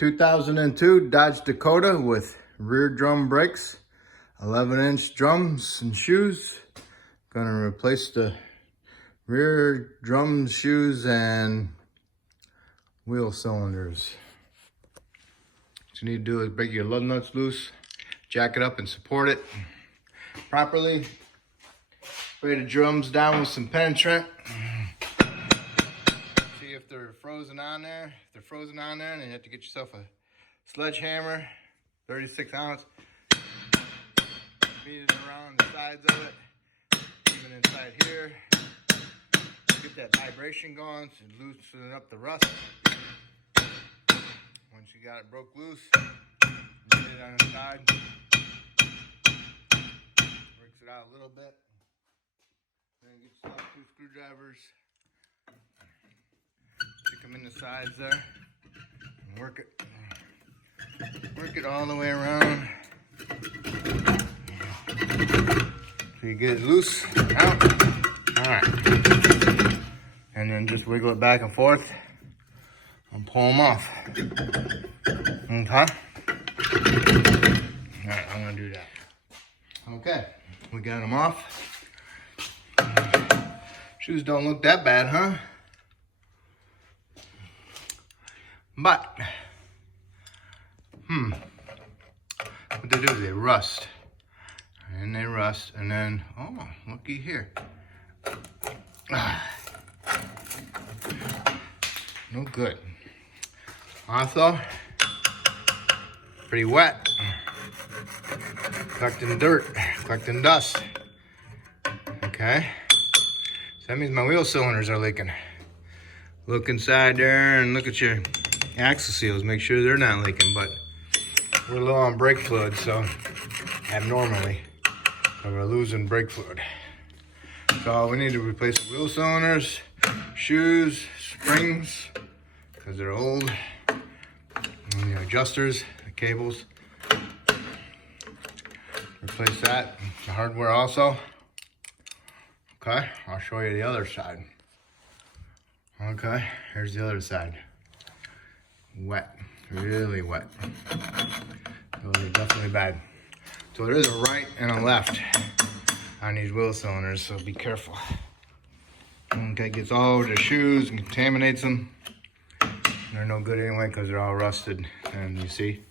2002 Dodge Dakota with rear drum brakes, 11-inch drums and shoes. Gonna replace the rear drum shoes and wheel cylinders. What you need to do is break your lug nuts loose, jack it up and support it properly. Spray the drums down with some penetrant. See if they're frozen on there. If they're frozen on there, then you have to get yourself a sledgehammer, 36 ounce. Beat it around the sides of it, even inside here. Get that vibration going to loosen up the rust. Once you got it broke loose, get it on the side. Breaks it out a little bit. Then get yourself 2 screwdrivers. Stick them in the sides there. And work it. Work it all the way around. So you get it loose, out. Alright. And then just wiggle it back and forth and pull them off. Okay? Alright, I'm gonna do that. Okay, we got them off. Shoes don't look that bad, huh? But, what they do is they rust. And they rust, and then, oh, looky here. No good. Also, pretty wet. Collecting dirt, collecting dust. Okay. So that means my wheel cylinders are leaking. Look inside there and look at your axle seals. Make sure they're not leaking, but we're low on brake fluid, so abnormally. So we're losing brake fluid. So we need to replace the wheel cylinders, shoes, springs, because they're old. And the adjusters, the cables. Replace that, the hardware also. Okay, I'll show you the other side. Okay, here's the other side. Wet, really wet. Those are definitely bad. So there is a right and a left on these wheel cylinders, so be careful. Okay, gets all over the shoes and contaminates them. They're no good anyway because they're all rusted, and you see,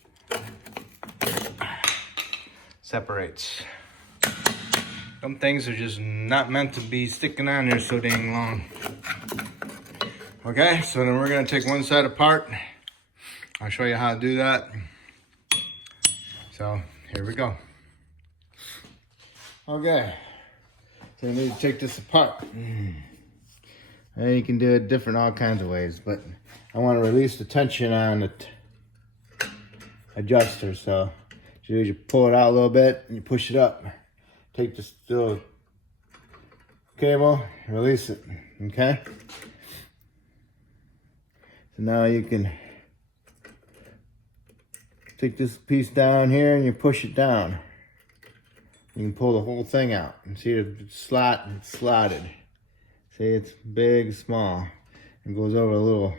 separates. Some things are just not meant to be sticking on there so dang long. Okay, so then we're gonna take one side apart. I'll show you how to do that. So here we go. Okay, so you need to take this apart. And you can do it different, all kinds of ways, but I want to release the tension on the adjuster. So you pull it out a little bit and you push it up. Take this little cable, release it, okay? So now you can take this piece down here and you push it down. You can pull the whole thing out and see the slot and it's slotted. See, it's big, small, and goes over a little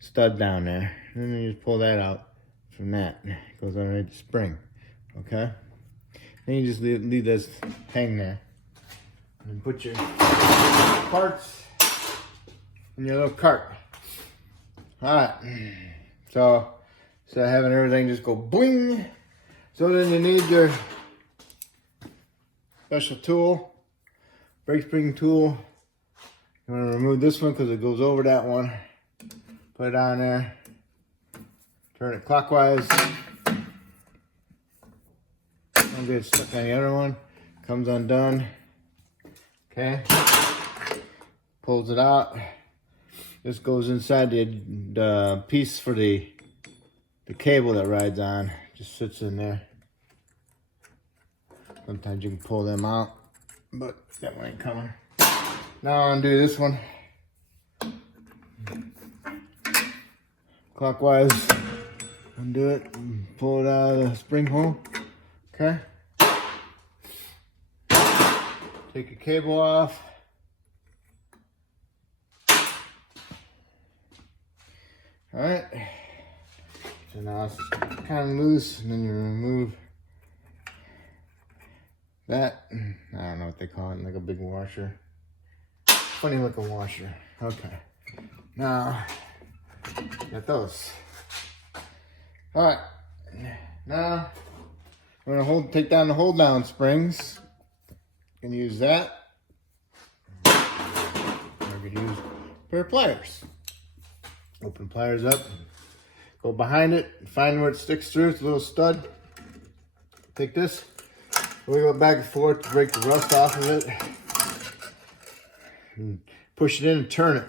stud down there. And then you just pull that out from that. It goes underneath the spring, okay? Then you just leave this hang there. And put your parts in your little cart. All right, so instead of having everything just go boing, so then you need your special tool, brake spring tool. You want to remove this one because it goes over that one. Put it on there. Turn it clockwise. Don't get stuck on the other one. Comes undone. Okay. Pulls it out. This goes inside the piece for the cable that rides on. Just sits in there. Sometimes you can pull them out, but that one ain't coming. Now I'll undo this one. Clockwise, undo it, and pull it out of the spring hole. Okay. Take your cable off. All right. So now it's kind of loose, and then you remove that. I don't know what they call it, like a big washer. Funny looking washer. Okay. Now, got those. All right. Now, I'm gonna take down the hold down springs. You can use that. Or you can use a pair of pliers. Open pliers up. Go behind it, find where it sticks through. It's a little stud. Take this, wiggle it back and forth to break the rust off of it. And push it in and turn it.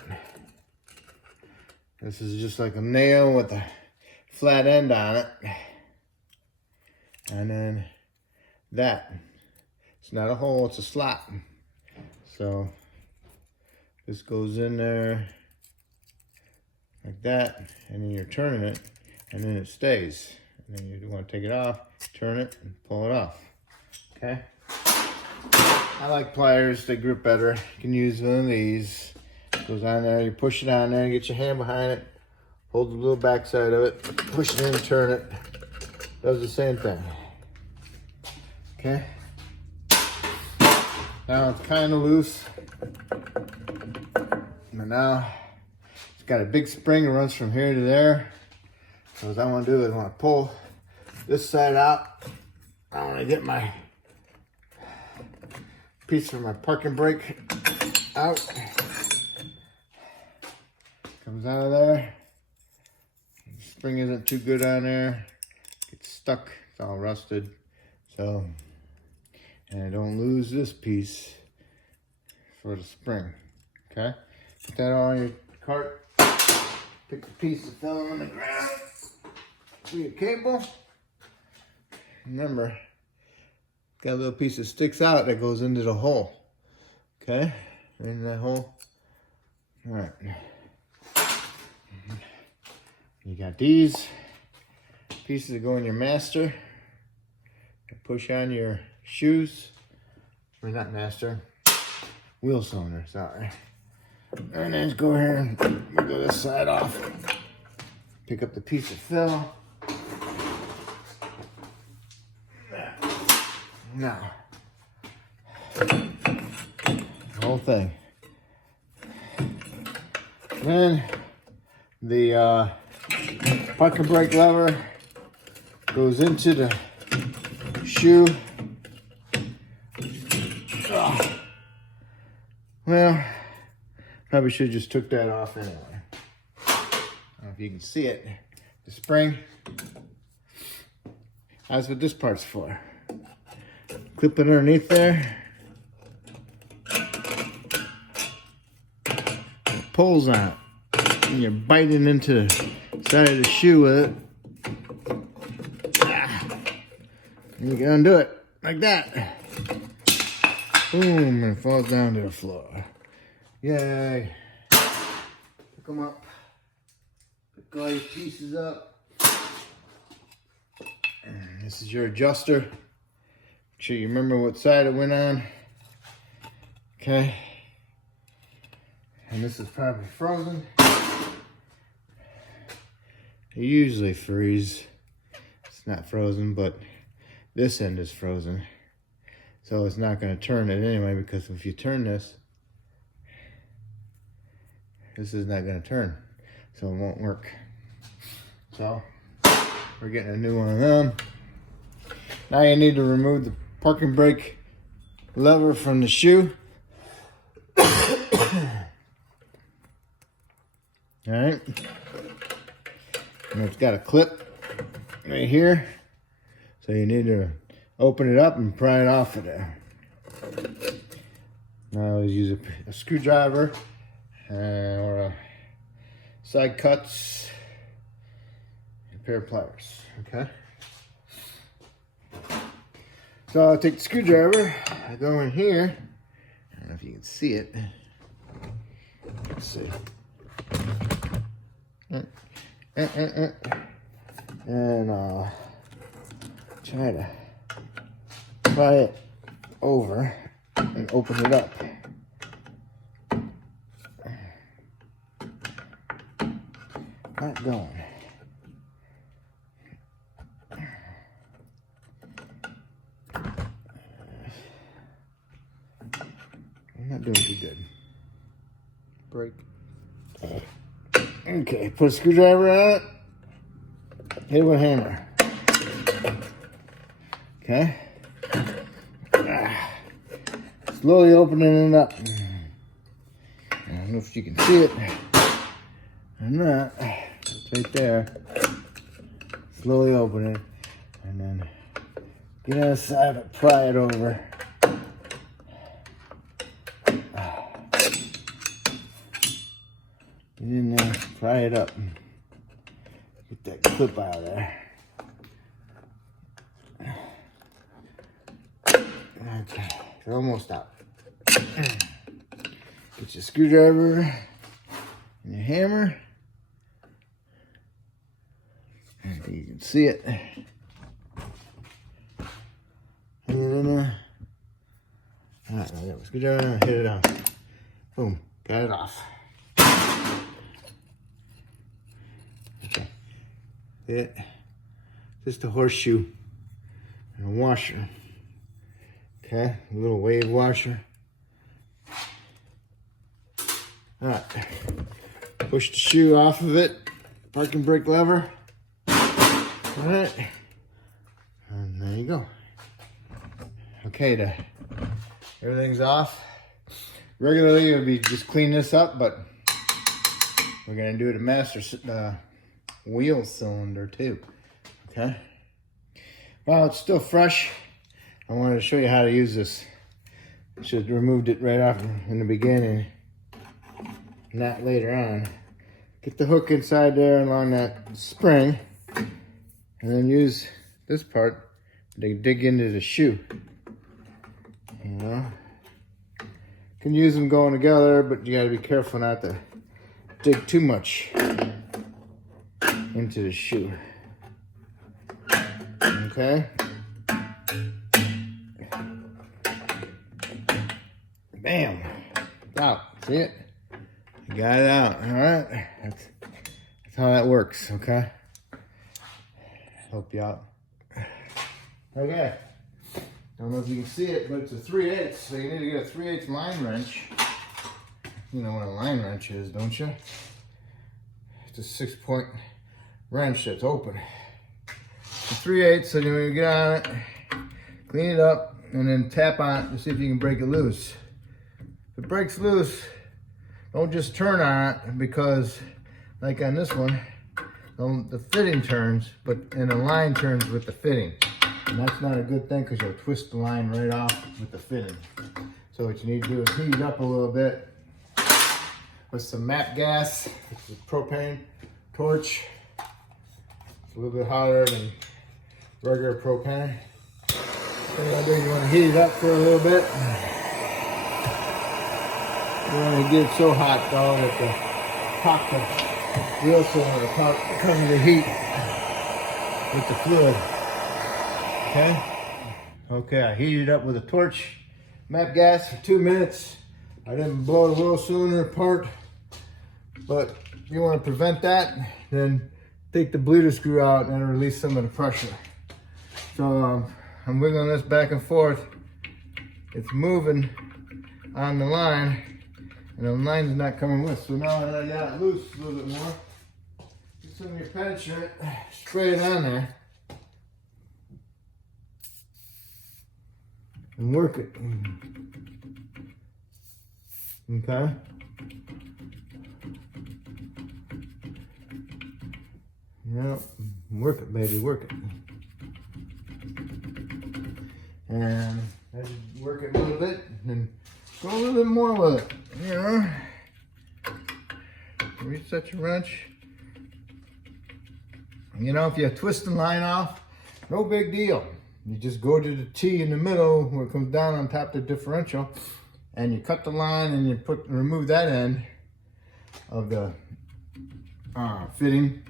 This is just like a nail with a flat end on it. And then that. It's not a hole, it's a slot. So this goes in there like that, and then you're turning it, and then it stays. And then you want to take it off, turn it, and pull it off. Okay? I like pliers, they grip better. You can use one of these. Goes on there, you push it on there, get your hand behind it, hold the little back side of it, push it in, turn it. Does the same thing. Okay? Now it's kind of loose. But now, got a big spring that runs from here to there. So what I want to do is I want to pull this side out. I want to get my piece from my parking brake out. Comes out of there. The spring isn't too good on there. Gets stuck. It's all rusted. So, and I don't lose this piece for the spring. Okay? Put that on your cart. Pick the piece that fell on the ground through your cable. Remember, got a little piece that sticks out that goes into the hole. Okay, in that hole. All right. You got these pieces that go in your master. You push on your shoes. Or not master. Wheel cylinder. Sorry. And then just go here and wiggle this side off. Pick up the piece that fell. Now, the whole thing. Then the parking brake lever goes into the shoe. Well, probably should have just took that off anyway. I don't know if you can see it. The spring. That's what this part's for. Clip it underneath there. It pulls on it. And you're biting into the side of the shoe with it. And you can undo it like that. Boom, and it falls down to the floor. Yay. Pick them up. Pick all your pieces up. And this is your adjuster. Make sure you remember what side it went on. Okay. And this is probably frozen. They usually freeze. It's not frozen, but this end is frozen. So it's not going to turn it anyway, because if you turn this, this is not going to turn. So it won't work. So we're getting a new one of them. Now you need to remove the parking brake lever from the shoe. Alright. And it's got a clip right here. So you need to open it up and pry it off of there. Now I always use a screwdriver or a side cuts, and a pair of pliers. Okay. So I'll take the screwdriver, I go in here. I don't know if you can see it. Let's see. And I'll try to pry it over and open it up. Not going. doing too good. Break. Okay, put a screwdriver on it. Hit it with a hammer. Okay. Slowly opening it up. I don't know if you can see it or not. It's right there. Slowly open it. And then get on the side and pry it over. Get in there, pry it up. Get that clip out of there. Okay, it's almost out. Get your screwdriver and your hammer. And you can see it. Hang it in there. Alright, now I got my screwdriver, hit it on. Boom, got it off. Okay. It. Just a horseshoe and a washer. Okay, a little wave washer. Alright. Push the shoe off of it. Parking brake lever. Alright. And there you go. Okay, everything's off. Regularly it would be just clean this up, but we're gonna do the master wheel cylinder too. Okay. While it's still fresh, I wanted to show you how to use this. Should have removed it right off in the beginning, not later on. Get the hook inside there along that spring, and then use this part to dig into the shoe. You know, you can use them going together, but you got to be careful not to dig too much into the shoe. Okay. Bam. Out. See it? You got it out. All right. That's how that works. Okay. Help you out. Okay. Don't know if you can see it, but it's a 3/8, so you need to get a 3/8 line wrench. You know what a line wrench is, don't you? It's a 6-point wrench that's open. It's a 3/8, so when you get on it, clean it up, and then tap on it to see if you can break it loose. If it breaks loose, don't just turn on it, because like on this one, the fitting turns, and the line turns with the fitting. And that's not a good thing, because you'll twist the line right off with the fitting. So what you need to do is heat it up a little bit with some MAP gas. It's a propane torch. It's a little bit hotter than regular propane. What you want to do is you want to heat it up for a little bit. You want to get it so hot, though, that the pop the wheel cylinder because of the heat with the fluid. Okay. Okay, I heated it up with a torch, MAP gas for 2 minutes. I didn't blow the wheel cylinder apart, but if you want to prevent that, then take the bleeder screw out and it'll release some of the pressure. So I'm wiggling this back and forth. It's moving on the line, and the line's not coming with. So now that I got it loose a little bit more, get some of your penetrant, spray it on there, and work it. Okay. Yep. Work it, baby. Work it. And as you work it a little bit, and go a little bit more with it. You know. Reset your wrench. You know, if you twist the line off, no big deal. You just go to the T in the middle where it comes down on top of the differential, and you cut the line and you remove that end of the fitting,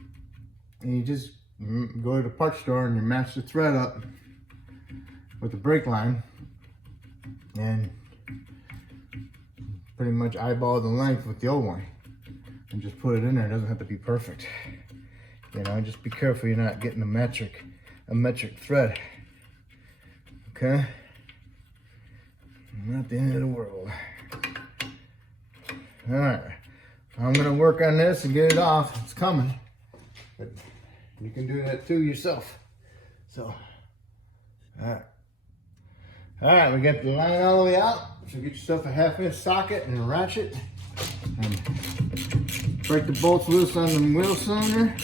and you just go to the part store and you match the thread up with the brake line, and pretty much eyeball the length with the old one, and just put it in there. It doesn't have to be perfect. You know, just be careful you're not getting a metric thread. Okay? Not the end of the world. All right, I'm gonna work on this and get it off. It's coming, but you can do that too yourself. So, all right, we got the line all the way out. So get yourself a 1/2-inch socket and a ratchet, and break the bolts loose on the wheel cylinder.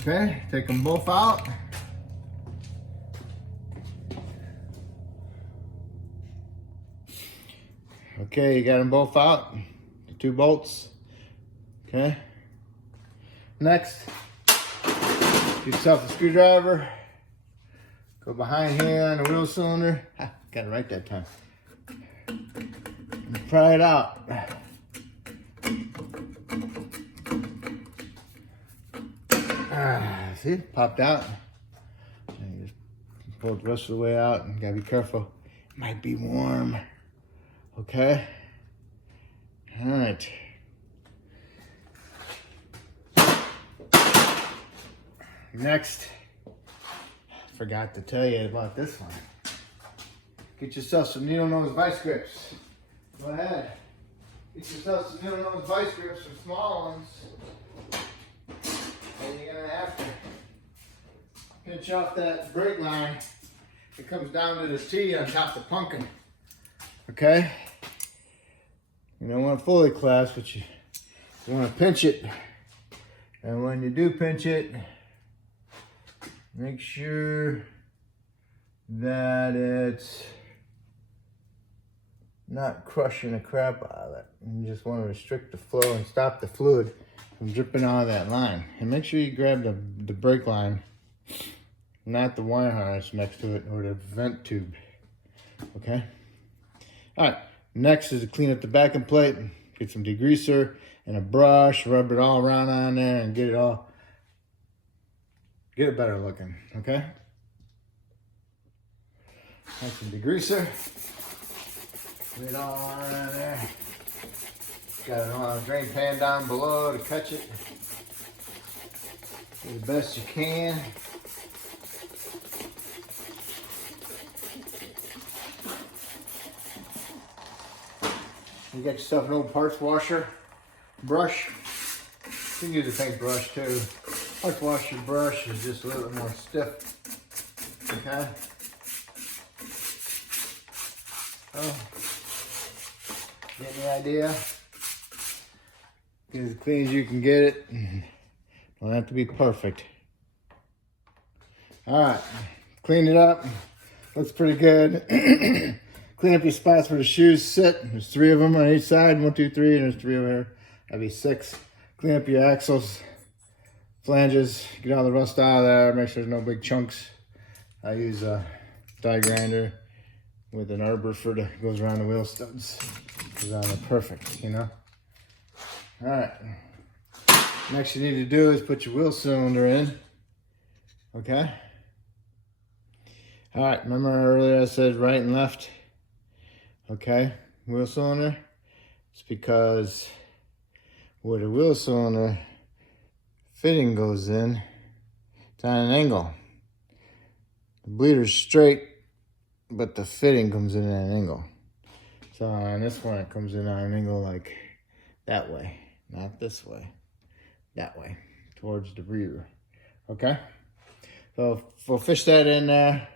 Okay, take them both out. Okay, you got them both out, the 2 bolts. Okay. Next, get yourself a screwdriver. Go behind here on the wheel cylinder. Got it right that time. And pry it out. See, it popped out. And you just pull it the rest of the way out, and gotta be careful. It might be warm. Okay. All right. Next, forgot to tell you about this one. Get yourself some needle nose vice grips. Go ahead. Get yourself some needle nose vice grips, some small ones. And you're gonna have to pinch off that brake line. It comes down to the T on top of the pumpkin. Okay? You don't want to fully clasp, but you want to pinch it. And when you do pinch it, make sure that it's not crushing the crap out of it. You just want to restrict the flow and stop the fluid from dripping out of that line. And make sure you grab the brake line, not the wire harness next to it or the vent tube. Okay? All right, next is to clean up the backing plate. Get some degreaser and a brush, rub it all around on there and get it better looking, okay? Take some degreaser, put it all on there. Got a drain pan down below to catch it. Do the best you can. You got yourself an old parts washer brush. You can use a paintbrush too. Parts washer brush is just a little bit more stiff. Okay. Oh, getting the idea? Get as clean as you can get it. Don't have to be perfect. All right, cleaned it up. Looks pretty good. Clean up your spots where the shoes sit. There's 3 of them on each side. 1, 2, 3, and there's 3 over here. That'd be 6. Clean up your axles, flanges, get all the rust out of there. Make sure there's no big chunks. I use a die grinder with an arbor for that goes around the wheel studs. Because they're perfect, you know. All right. Next you need to do is put your wheel cylinder in. Okay. All right. Remember earlier I said right and left. Okay, wheel cylinder. It's because where the wheel cylinder fitting goes in, it's on an angle. The bleeder's straight, but the fitting comes in at an angle. So on this one, it comes in on an angle like that way, not this way, that way, towards the rear. Okay, so we'll fish that in there.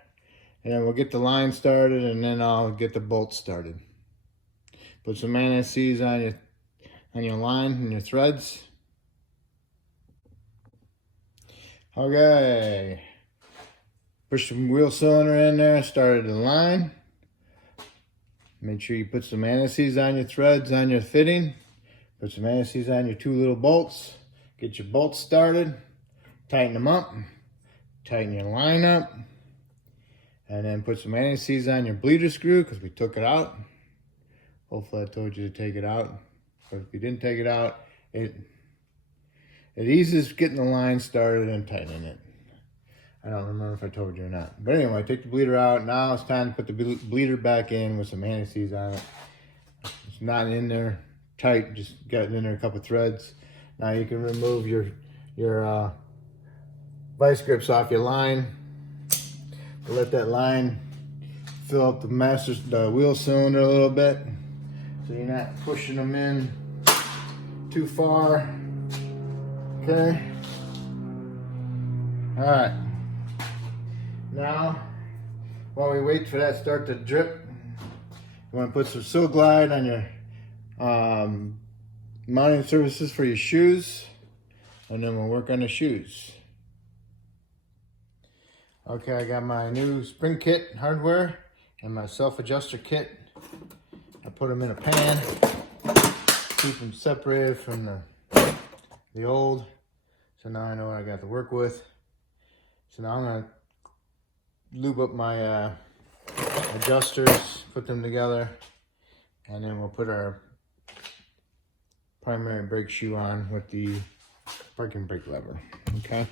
And then we'll get the line started, and then I'll get the bolts started. Put some anti-seize on your line and your threads. Okay. Push the wheel cylinder in there, started the line. Make sure you put some anti-seize on your threads on your fitting. Put some anti-seize on your 2 little bolts. Get your bolts started. Tighten them up. Tighten your line up. And then put some anti-seize on your bleeder screw because we took it out. Hopefully I told you to take it out. But if you didn't take it out, it eases getting the line started and tightening it. I don't remember if I told you or not. But anyway, take the bleeder out. Now it's time to put the bleeder back in with some anti-seize on it. It's not in there tight, just got in there a couple threads. Now you can remove your vice grips off your line. Let that line fill up the wheel cylinder a little bit. so you're not pushing them in too far. Okay. All right. Now, while we wait for that to start to drip, you want to put some Sil Glide on your mounting surfaces for your shoes, and then we'll work on the shoes. Okay, I got my new spring kit hardware and my self-adjuster kit. I put them in a pan, keep them separated from the old. So now I know what I got to work with. So now I'm gonna lube up my adjusters, put them together, and then we'll put our primary brake shoe on with the parking brake lever, okay?